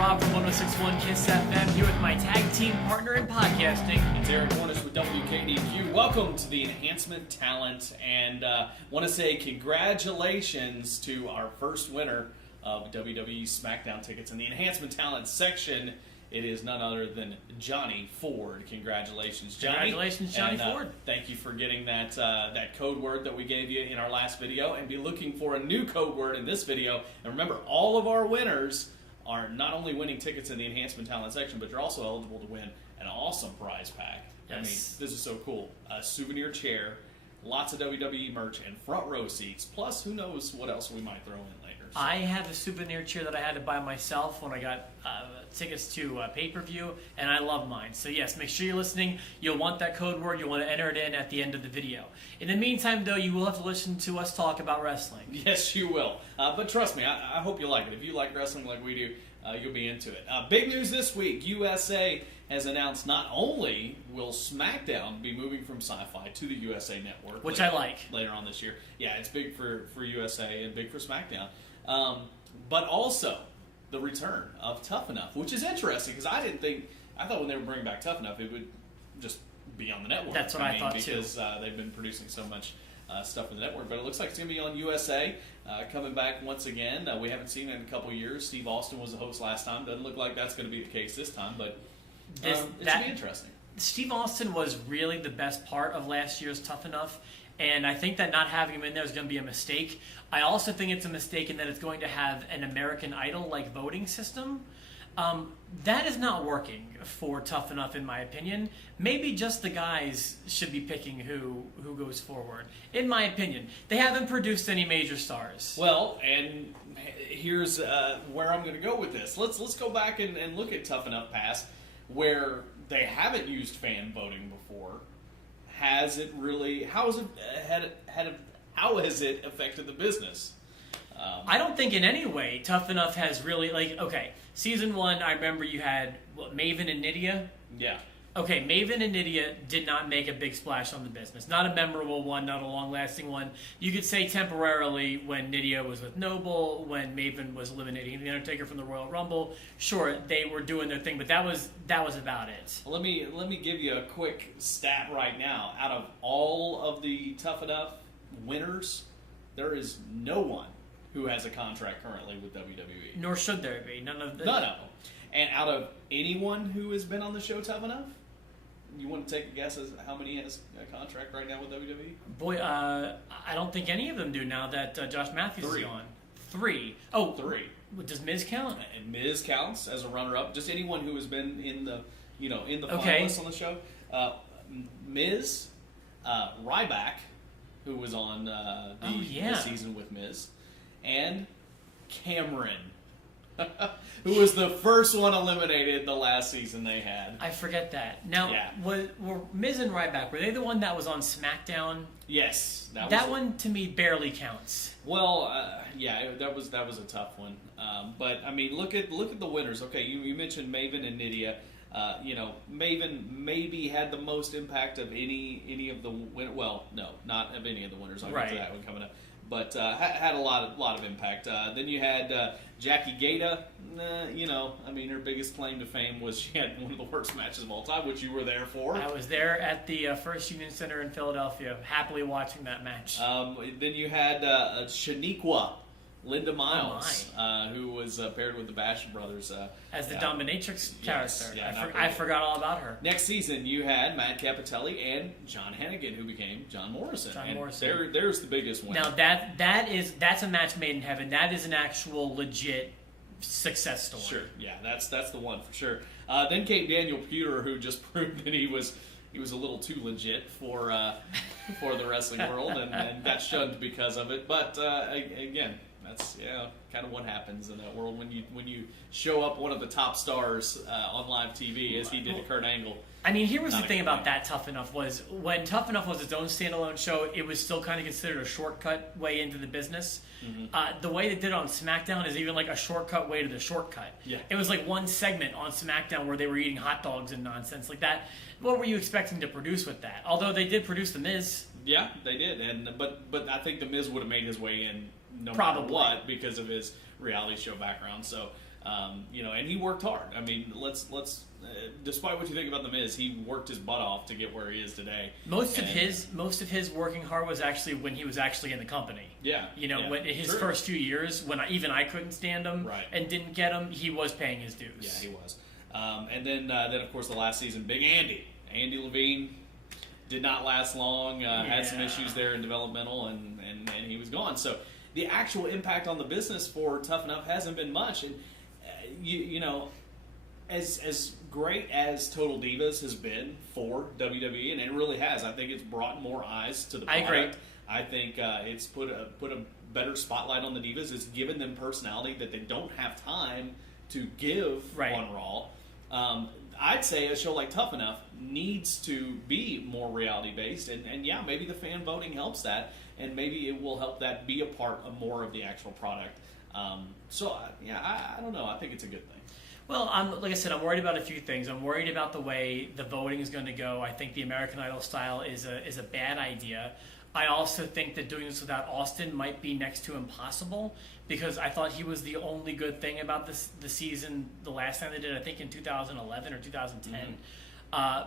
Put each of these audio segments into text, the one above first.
Rob from 106.1 KISS FM here with my tag team partner in podcasting. It's Eric Cornish with WKDQ. Welcome to the Enhancement Talent, and want to say congratulations to our first winner of WWE SmackDown tickets in the Enhancement Talent section. It is none other than Johnny Ford. Congratulations, Johnny. Congratulations, Johnny Ford. Thank you for getting that that code word that we gave you in our last video, and be looking for a new code word in this video. And remember, all of our winners are not only winning tickets in the Enhancement Talent section, but you're also eligible to win an awesome prize pack. Yes. I mean, this is so cool. A souvenir chair, lots of WWE merch, and front row seats. Plus, who knows what else we might throw in later. So. I have a souvenir chair that I had to buy myself when I got tickets to pay-per-view, and I love mine. So yes, make sure you're listening. You'll want that code word. You'll want to enter it in at the end of the video. In the meantime, though, you will have to listen to us talk about wrestling. Yes, you will. But trust me, I hope you like it. If you like wrestling like we do, you'll be into it. Big news this week. USA has announced not only will SmackDown be moving from Sci-Fi to the USA Network. Which I like. Later on this year. Yeah, it's big for USA and big for SmackDown. But also the return of Tough Enough, which is interesting because I thought when they were bringing back Tough Enough, it would just be on the network. That's what I thought too. Because they've been producing so much stuff for the network. But it looks like it's going to be on USA, coming back once again. We haven't seen it in a couple years. Steve Austin was the host last time. Doesn't look like that's going to be the case this time, but it should be interesting. Steve Austin was really the best part of last year's Tough Enough, and I think that not having him in there is going to be a mistake. I also think it's a mistake in that it's going to have an American Idol-like voting system. That is not working for Tough Enough, in my opinion. Maybe just the guys should be picking who goes forward, in my opinion. They haven't produced any major stars. Well, and here's where I'm going to go with this. Let's go back and look at Tough Enough Past, where they haven't used fan voting before. Has it really? How has it affected the business? I don't think in any way Tough Enough has really, okay, season 1, I remember you had Maven and Nydia. Yeah. Okay, Maven and Nydia did not make a big splash on the business. Not a memorable one, not a long-lasting one. You could say temporarily when Nydia was with Noble, when Maven was eliminating The Undertaker from the Royal Rumble. Sure, they were doing their thing, but that was about it. Let me give you a quick stat right now. Out of all of the Tough Enough winners, there is no one who has a contract currently with WWE. Nor should there be. None of them. And out of anyone who has been on the show Tough Enough, you want to take a guess as how many has a contract right now with WWE? Boy, I don't think any of them do now that Josh Matthews is gone. 3. Oh, 3. Does Miz count? And Miz counts as a runner-up. Just anyone who has been in the finalists on the show. Miz, Ryback, who was on the season with Miz, and Cameron, who was the first one eliminated the last season they had. I forget that. Now, were Miz and Ryback, were they the one that was on SmackDown? Yes. That one, to me, barely counts. Well, that was a tough one. But, I mean, look at the winners. Okay, you mentioned Maven and Nydia. Maven maybe had the most impact of any of the winners. Well, no, not of any of the winners. I'll get to that one coming up. But had a lot of impact. Then you had Jackie Gata. Her biggest claim to fame was she had one of the worst matches of all time, which you were there for. I was there at the First Union Center in Philadelphia, happily watching that match. Then you had Shaniqua, Linda Miles, who was paired with the Bash Brothers. As the Dominatrix character. Yeah, I forgot all about her. Next season, you had Matt Cappotelli and John Hennigan, who became John Morrison. There's the biggest one. Now, that's a match made in heaven. That is an actual legit success story. Sure, yeah, that's the one for sure. Then came Daniel Puder, who just proved that he was a little too legit for the wrestling world and got shunned because of it. But again, that's kind of what happens in that world when you show up one of the top stars on live TV, as he did to Kurt Angle. I mean, here was the thing about that Tough Enough was when Tough Enough was its own standalone show, it was still kind of considered a shortcut way into the business. Mm-hmm. The way they did it on SmackDown is even like a shortcut way to the shortcut. Yeah. It was like one segment on SmackDown where they were eating hot dogs and nonsense like that. What were you expecting to produce with that? Although they did produce The Miz. Yeah, they did, but I think The Miz would have made his way in no matter what because of his reality show background. So And he worked hard. I mean, let's despite what you think about the Miz, he worked his butt off to get where he is today. Most of his working hard was actually when he was actually in the company. Yeah, when his true. first few years, when I couldn't stand him and didn't get him, he was paying his dues. Yeah, he was. And then of course the last season, Big Andy Levine did not last long. Had some issues there in developmental, and he was gone. So the actual impact on the business for Tough Enough hasn't been much. And as great as Total Divas has been for WWE, and it really has, I think it's brought more eyes to the product. I agree. I think it's put a better spotlight on the Divas. It's given them personality that they don't have time to give on Raw. I'd say a show like Tough Enough needs to be more reality based, and maybe the fan voting helps that, and maybe it will help that be a part of more of the actual product. I don't know. I think it's a good thing. Well, like I said, I'm worried about a few things. I'm worried about the way the voting is going to go. I think the American Idol style is a bad idea. I also think that doing this without Austin might be next to impossible, because I thought he was the only good thing about the season the last time they did, I think in 2011 or 2010.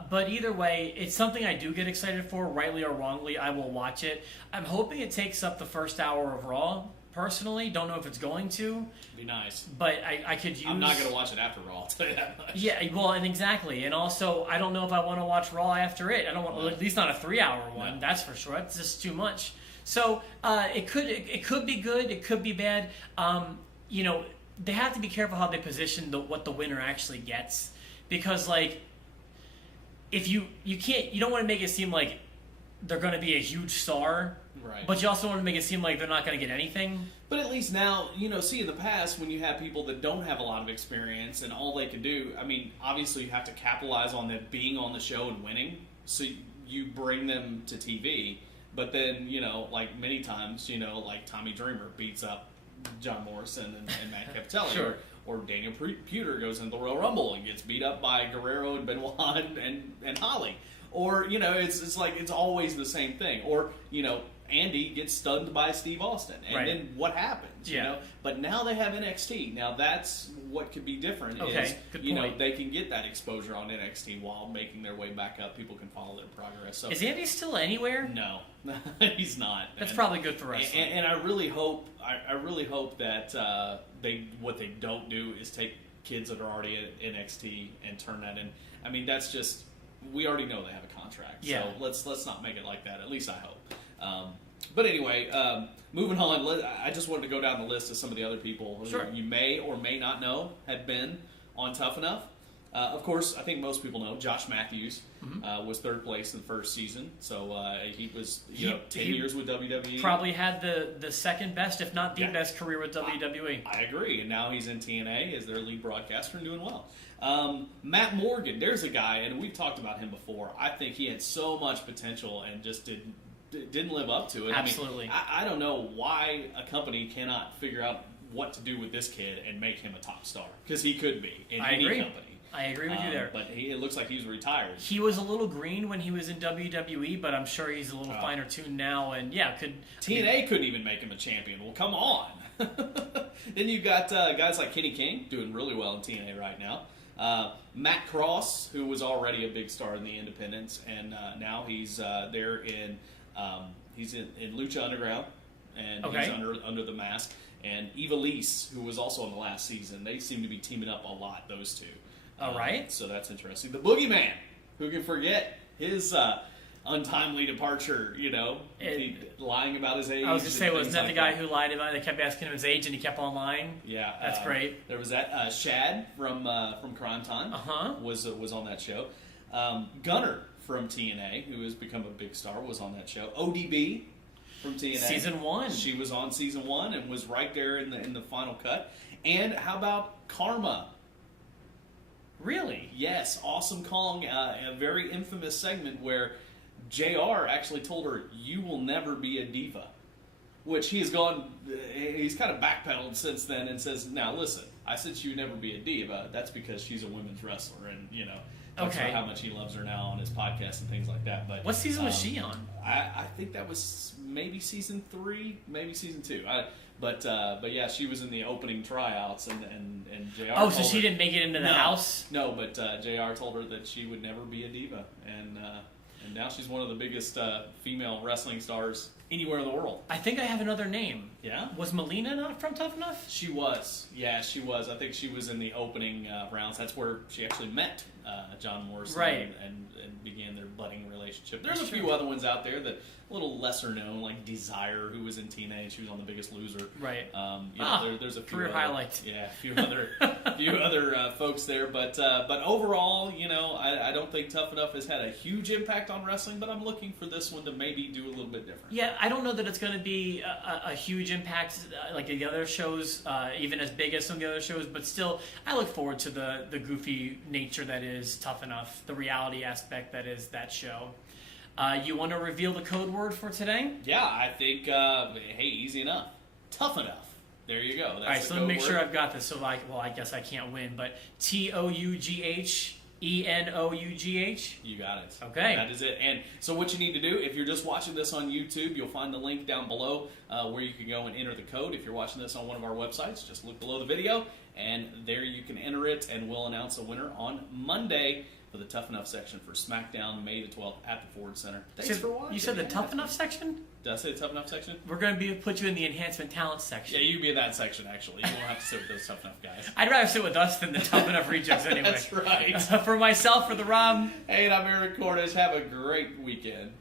But either way, it's something I do get excited for, rightly or wrongly. I will watch it. I'm hoping it takes up the first hour of Raw. Personally, don't know if it's going to. Be nice. But I could use... I'm not going to watch it after Raw, I'll tell you that much. Yeah, well, and exactly. And also, I don't know if I want to watch Raw after it. I don't want, at least not a 3-hour one, that's for sure. That's just too much. So, it could be good, it could be bad. They have to be careful how they position what the winner actually gets. Because, if you don't want to make it seem like they're going to be a huge star, right? But you also want to make it seem like they're not going to get anything. But at least now, see, in the past, when you have people that don't have a lot of experience and all they can do, I mean, obviously you have to capitalize on them being on the show and winning, so you bring them to TV. But then, many times, Tommy Dreamer beats up John Morrison and Matt Capitelli. Sure. Or Daniel Puder goes into the Royal Rumble and gets beat up by Guerrero and Benoit and Holly. Or, it's always the same thing. Or, Andy gets stunned by Steve Austin. And then what happens, you know? But now they have NXT. Now that's what could be different is, good point. They can get that exposure on NXT while making their way back up. People can follow their progress. So is Andy still anywhere? No, he's not. That's probably good for wrestling. And I really hope, that what they don't do is take kids that are already at NXT and turn that in. I mean, that's just, we already know they have a contract. Yeah. So let's not make it like that. At least I hope. But anyway, moving on. I just wanted to go down the list of some of the other people who you may or may not know had been on Tough Enough. Of course, I think most people know Josh Matthews was third place in the first season. So he was 10 years with WWE. Probably had the second best, if not the best career with WWE. I agree. And now he's in TNA as their lead broadcaster and doing well. Matt Morgan, there's a guy, and we've talked about him before. I think he had so much potential and just didn't live up to it. Absolutely. I mean, I don't know why a company cannot figure out what to do with this kid and make him a top star, because he could be in any company. I agree with you there. But it looks like he's retired. He was a little green when he was in WWE, but I'm sure he's a little finer tuned now. And TNA couldn't even make him a champion. Well, come on. Then you've got guys like Kenny King doing really well in TNA right now. Matt Cross, who was already a big star in the independents, and now he's there in he's in Lucha Underground, and he's under the mask. And Eva Lise, who was also in the last season, they seem to be teaming up a lot, those two. All right. So that's interesting. The Boogeyman, who can forget his untimely departure, lying about his age. I was going to say, wasn't that the guy who lied about it? They kept asking him his age and he kept on lying? Yeah. That's great. There was that. Shad from Crime Time was on that show. Gunner from TNA, who has become a big star, was on that show. ODB from TNA. Season 1. She was on Season 1 and was right there in the final cut. And how about Karma? Really? Yes, Awesome Kong, a very infamous segment where JR actually told her, "You will never be a diva," which he's kind of backpedaled since then and says, "Now listen, I said she would never be a diva. That's because she's a women's wrestler," and talks about how much he loves her now on his podcast and things like that. But what season was she on? I think that was maybe season 3, maybe season 2. But yeah, she was in the opening tryouts, and JR. Oh, so she didn't make it into the house? No, but JR told her that she would never be a diva, and now she's one of the biggest female wrestling stars anywhere in the world. I think I have another name. Yeah? Was Melina not from Tough Enough? She was. Yeah, she was. I think she was in the opening rounds. That's where she actually met John Morrison, right, and began their budding relationship. There's a few other ones out there that a little lesser known, like Desire, who was in TNA. She was on The Biggest Loser. Right. There's a few career other, highlights. Yeah, a few other folks there. But overall, I don't think Tough Enough has had a huge impact on wrestling. But I'm looking for this one to maybe do a little bit different. Yeah, I don't know that it's going to be a huge impact like the other shows, even as big as some of the other shows. But still, I look forward to the goofy nature that is Tough Enough, the reality aspect that is that show. You want to reveal the code word for today? Yeah, I think, hey, easy enough. Tough Enough. There you go. That's all right, so let me make sure I've got this. So, I guess I can't win, but TOUGHENOUGH. You got it. Okay. That is it. And so what you need to do, if you're just watching this on YouTube, you'll find the link down below where you can go and enter the code. If you're watching this on one of our websites, just look below the video, and there you can enter it, and we'll announce a winner on Monday for the Tough Enough section for SmackDown, May the 12th at the Ford Center. Thanks for watching. You said the Tough Enough section? Did I say the Tough Enough section? We're going to put you in the Enhancement Talent section. Yeah, you be in that section, actually. You won't have to sit with those Tough Enough guys. I'd rather sit with us than the Tough Enough rejects anyway. That's right. For myself, for the Rom. Hey, and I'm Eric Cornish. Have a great weekend.